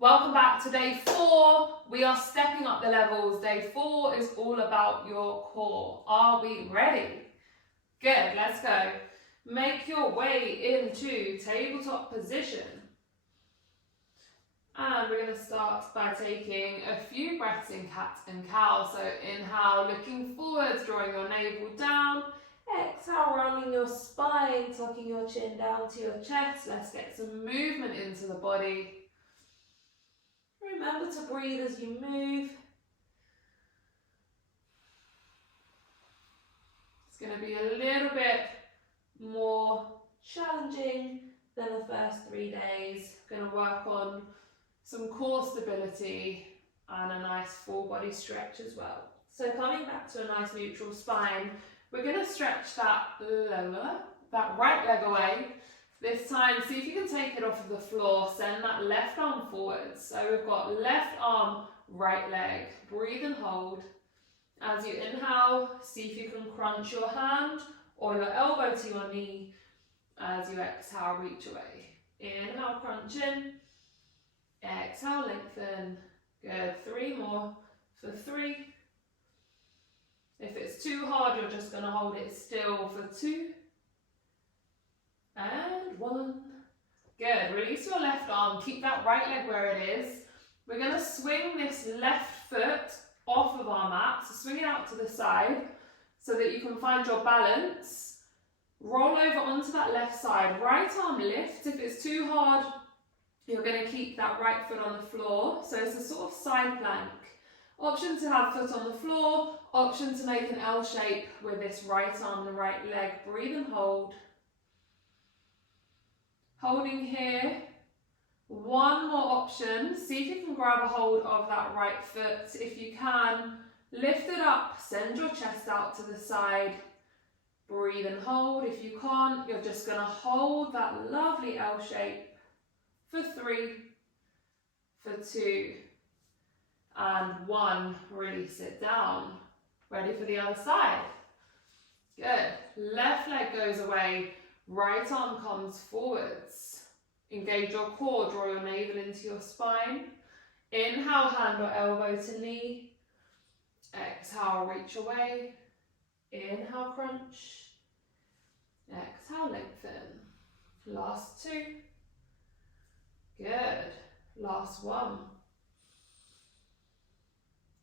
Welcome back to day 4. We are stepping up the levels. Day 4 is all about your core. Are we ready? Good, let's go. Make your way into tabletop position. And we're going to start by taking a few breaths in cat and cow. So inhale, looking forwards, drawing your navel down. Exhale, rounding your spine, tucking your chin down to your chest. Let's get some movement into the body. Remember to breathe as you move. It's going to be a little bit more challenging than the first 3 days. Going to work on some core stability and a nice full body stretch as well. So coming back to a nice neutral spine, we're going to stretch that right leg away. This time, see if you can take it off of the floor, send that left arm forwards. So we've got left arm, right leg. Breathe and hold. As you inhale, see if you can crunch your hand or your elbow to your knee. As you exhale, reach away. Inhale, crunch in. Exhale, lengthen. Good, 3 more for 3. If it's too hard, you're just going to hold it still for 2. And 1. Good, release your left arm, keep that right leg where it is. We're going to swing this left foot off of our mat, so swing it out to the side so that you can find your balance. Roll over onto that left side, right arm lifts. If it's too hard, you're going to keep that right foot on the floor. So it's a sort of side plank. Option to have foot on the floor, option to make an L shape with this right arm and right leg. Breathe and hold. Holding here. 1 more option. See if you can grab a hold of that right foot. If you can, lift it up, send your chest out to the side. Breathe and hold. If you can't, you're just going to hold that lovely L shape for 3, for 2, and 1. Release it down. Ready for the other side. Good. Left leg goes away. Right arm comes forwards. Engage your core, draw your navel into your spine. Inhale, hand or elbow to knee. Exhale, reach away. Inhale, crunch. Exhale, lengthen. Last 2. Good. Last 1.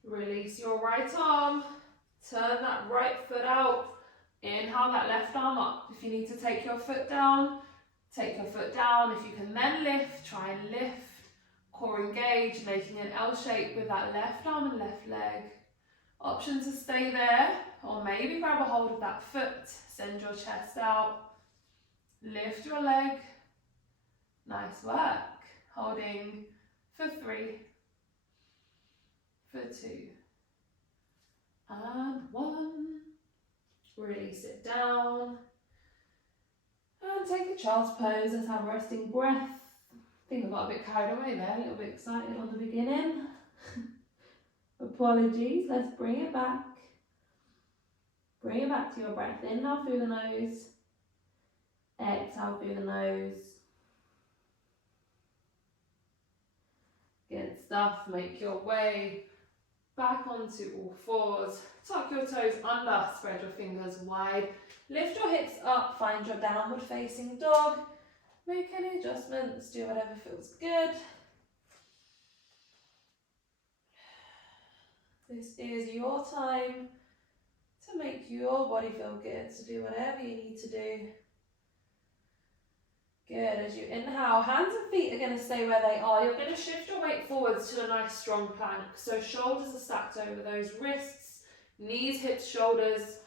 Release your right arm. Turn that right foot out. Inhale that left arm up. If you need to take your foot down, take your foot down. If you can then lift, try and lift. Core engaged, making an L shape with that left arm and left leg. Option to stay there, or maybe grab a hold of that foot. Send your chest out. Lift your leg. Nice work. Holding for 3, for 2, and 1. Release it down. And take a child's pose. Let's have a resting breath. I think I got a bit carried away there, a little bit excited on the beginning. Apologies. Let's bring it back. Bring it back to your breath. Inhale through the nose. Exhale through the nose. Good stuff. Make your way back onto all 4s. Tuck your toes under, spread your fingers wide. Lift your hips up, find your downward facing dog. Make any adjustments, do whatever feels good. This is your time to make your body feel good, so do whatever you need to do. Good, as you inhale, hands and feet are going to stay where they are. You're going to shift your weight forwards to a nice strong plank. So shoulders are stacked over those wrists, knees, hips, shoulders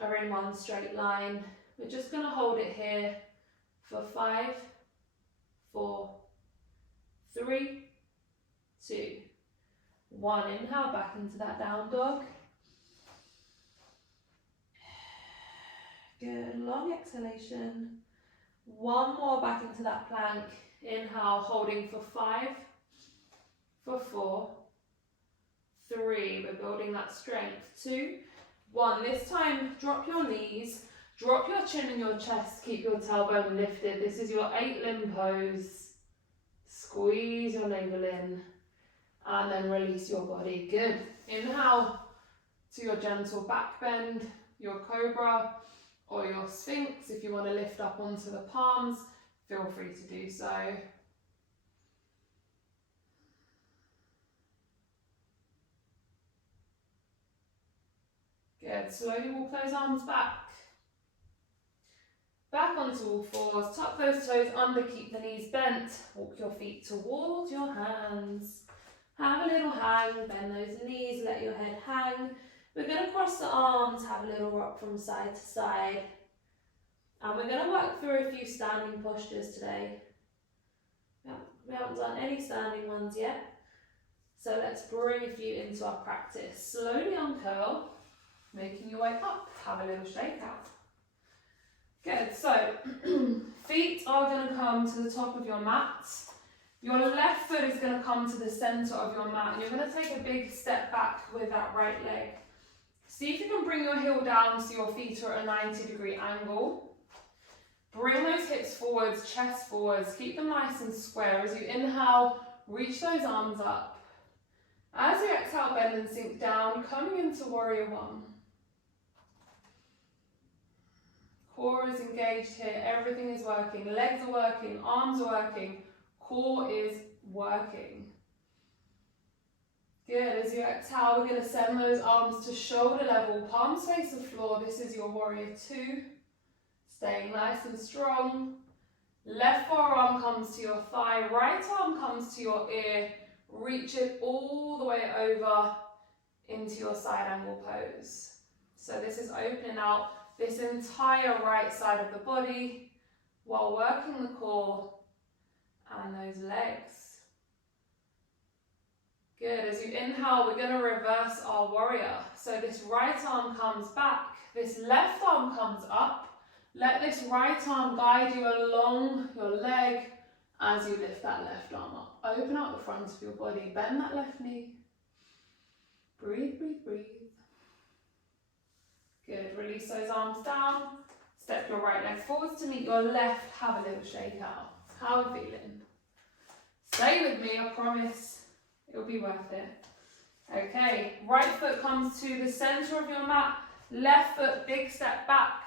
are in one straight line. We're just going to hold it here for 5, 4, 3, 2, 1. Inhale back into that down dog. Good, long exhalation. 1 more back into that plank. Inhale, holding for 5, for 4, 3. We're building that strength. 2, 1. This time, drop your knees, drop your chin in your chest, keep your tailbone lifted. This is your 8 limb pose. Squeeze your navel in and then release your body. Good. Inhale to your gentle back bend, your cobra or your sphinx. If you want to lift up onto the palms, feel free to do so. Good. Slowly walk those arms back. Back onto all fours. Tuck those toes under, keep the knees bent. Walk your feet towards your hands. Have a little hang, bend those knees, let your head hang. We're going to cross the arms, have a little rock from side to side. And we're going to work through a few standing postures today. We haven't done any standing ones yet. So let's bring a few into our practice. Slowly uncurl, making your way up. Have a little shakeout. Good, so feet are going to come to the top of your mat. Your left foot is going to come to the centre of your mat. And you're going to take a big step back with that right leg. See if you can bring your heel down so your feet are at a 90-degree angle. Bring those hips forwards, chest forwards. Keep them nice and square. As you inhale, reach those arms up. As you exhale, bend and sink down, coming into warrior one. Core is engaged here, everything is working, legs are working, arms are working, core is working. Good, as you exhale, we're going to send those arms to shoulder level, palms face the floor. This is your warrior two. Staying nice and strong. Left forearm comes to your thigh, right arm comes to your ear. Reach it all the way over into your side angle pose. So this is opening out this entire right side of the body while working the core and those legs. Good, as you inhale, we're going to reverse our warrior. So this right arm comes back, this left arm comes up. Let this right arm guide you along your leg as you lift that left arm up. Open up the front of your body, bend that left knee. Breathe, breathe, breathe. Good, release those arms down. Step your right leg forwards to meet your left. Have a little shake out. How are you feeling? Stay with me, I promise it'll be worth it. Okay, right foot comes to the centre of your mat. Left foot, big step back.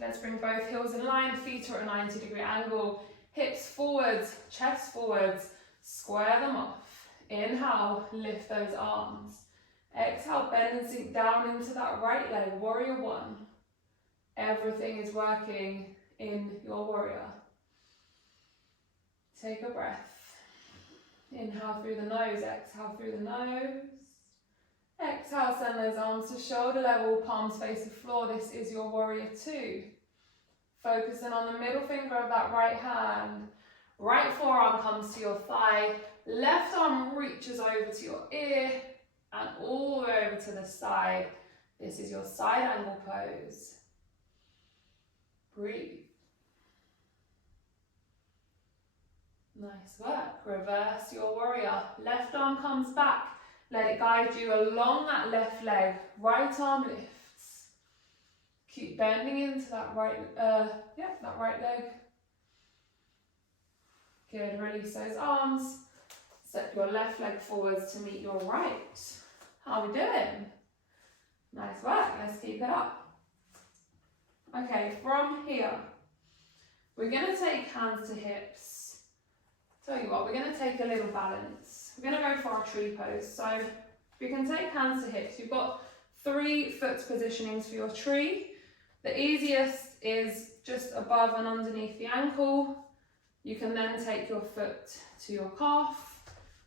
Let's bring both heels in line. Feet are at a 90-degree angle. Hips forwards, chest forwards. Square them off. Inhale, lift those arms. Exhale, bend and sink down into that right leg, warrior one. Everything is working in your warrior. Take a breath. Inhale through the nose, exhale through the nose. Exhale, send those arms to shoulder level, palms face the floor. This is your warrior two. Focusing on the middle finger of that right hand. Right forearm comes to your thigh. Left arm reaches over to your ear. And all the way over to the side. This is your side angle pose. Breathe. Nice work. Reverse your warrior. Left arm comes back. Let it guide you along that left leg. Right arm lifts. Keep bending into that right, that right leg. Good. Release those arms. Step your left leg forwards to meet your right. How are we doing? Nice work, let's keep it up. Okay, from here, we're going to take hands to hips. Tell you what, we're going to take a little balance. We're going to go for our tree pose. So we can take hands to hips. You've got 3 foot positionings for your tree. The easiest is just above and underneath the ankle. You can then take your foot to your calf.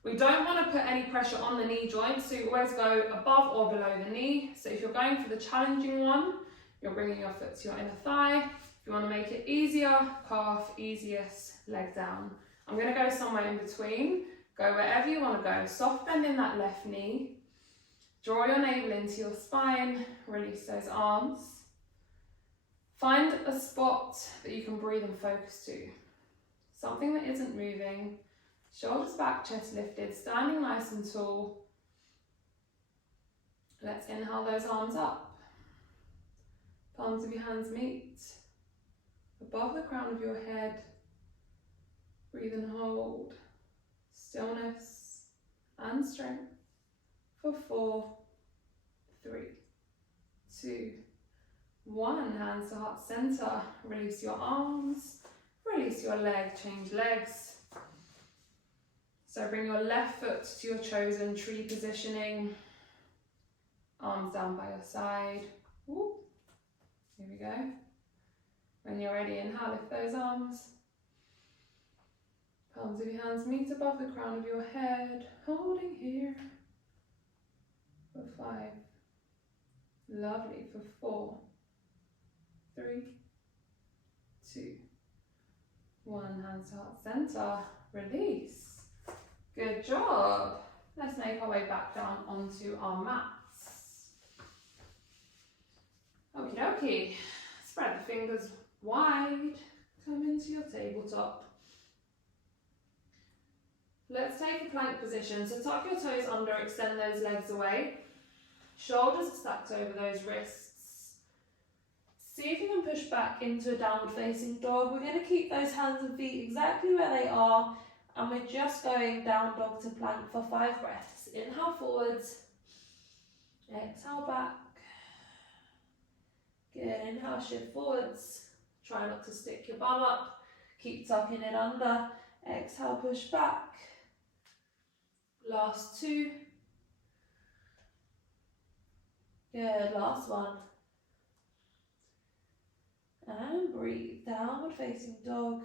We don't want to put any pressure on the knee joint, so you always go above or below the knee. So if you're going for the challenging one, you're bringing your foot to your inner thigh. If you want to make it easier, calf, easiest, leg down. I'm going to go somewhere in between. Go wherever you want to go. Soft bend in that left knee. Draw your navel into your spine. Release those arms. Find a spot that you can breathe and focus to. Something that isn't moving. Shoulders back, chest lifted, standing nice and tall. Let's inhale those arms up. Palms of your hands meet. Above the crown of your head. Breathe and hold. and strength. For 4, 3, 2, 1. Hands to heart center. Release your arms. Release your leg. Change legs. So bring your left foot to your chosen tree positioning. Arms down by your side. Whoop. Here we go. When you're ready, inhale, lift those arms. Palms of your hands meet above the crown of your head. Holding here. For 5. Lovely. For 4, 3, 2, 1. Hands to heart center. Release. Good job. Let's make our way back down onto our mats. Okie dokie. Spread the fingers wide. Come into your tabletop. Let's take a plank position. So tuck your toes under, extend those legs away. Shoulders are stacked over those wrists. See if you can push back into a downward facing dog. We're going to keep those hands and feet exactly where they are. And we're just going down dog to plank for 5 breaths. Inhale forwards. Exhale back. Good. Inhale, shift forwards. Try not to stick your bum up. Keep tucking it under. Exhale, push back. Last 2. Good. Last 1. And breathe. Downward facing dog.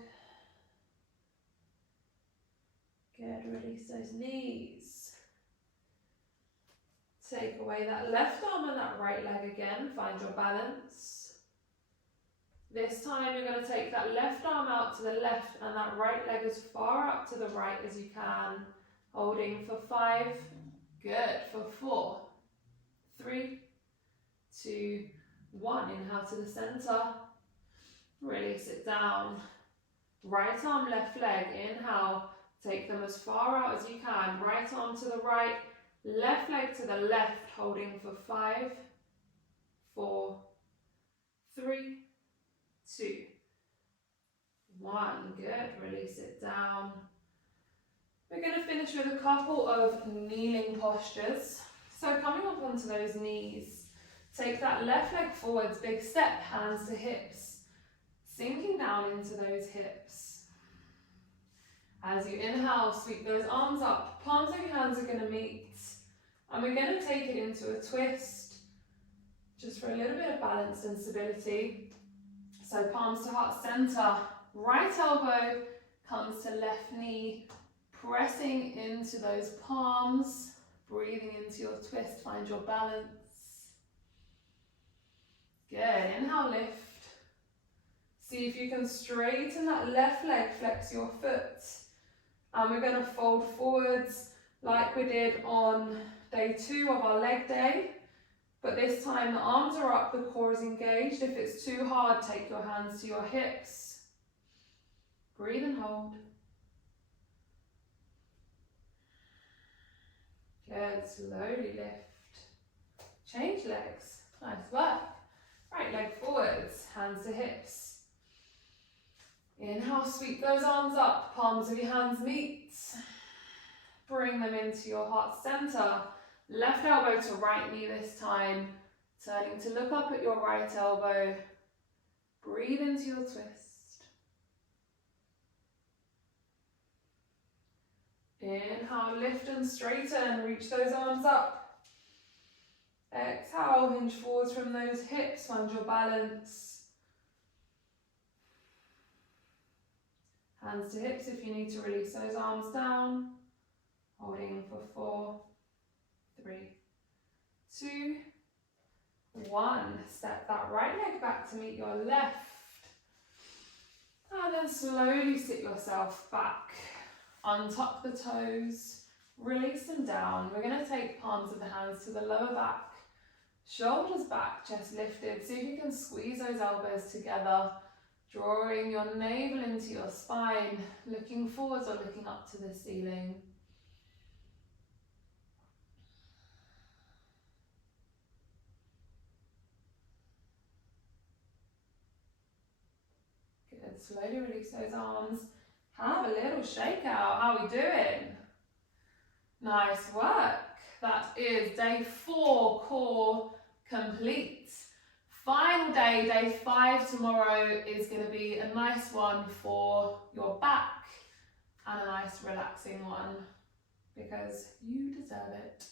Good. Release those knees. Take away that left arm and that right leg again. Find your balance. This time you're going to take that left arm out to the left and that right leg as far up to the right as you can. Holding for 5. Good. For 4, 3, 2, 1. Inhale to the center. Release it down. Right arm, left leg. Inhale. Take them as far out as you can. Right arm to the right. Left leg to the left. Holding for 5, 4, 3, 2, 1. Good. Release it down. We're going to finish with a couple of kneeling postures. So coming up onto those knees, take that left leg forwards, big step, hands to hips, sinking down into those hips. As you inhale, sweep those arms up, palms of your hands are going to meet, and we're going to take it into a twist, just for a little bit of balance and stability. So palms to heart center, right elbow comes to left knee, pressing into those palms, breathing into your twist, find your balance. Good, inhale, lift. See if you can straighten that left leg, flex your foot. And we're going to fold forwards like we did on day 2 of our leg day. But this time the arms are up, the core is engaged. If it's too hard, take your hands to your hips. Breathe and hold. Good, slowly lift. Change legs. Nice work. Right leg forwards, hands to hips. Inhale, sweep those arms up, palms of your hands meet. Bring them into your heart center. Left elbow to right knee this time. Turning to look up at your right elbow. Breathe into your twist. Inhale, lift and straighten. Reach those arms up. Exhale, hinge forwards from those hips. Find your balance. Hands to hips if you need to release those arms down. Holding for 4, 3, 2, 1. Step that right leg back to meet your left. And then slowly sit yourself back. Untuck the toes. Release them down. We're going to take palms of the hands to the lower back. Shoulders back, chest lifted. See if you can squeeze those elbows together. Drawing your navel into your spine, looking forwards or looking up to the ceiling. Good, slowly release those arms. Have a little shake out. How are we doing? Nice work. That is day 4, core complete. Final day, day 5 tomorrow, is going to be a nice one for your back and a nice relaxing one because you deserve it.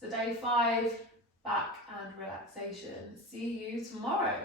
So day 5, back and relaxation. See you tomorrow.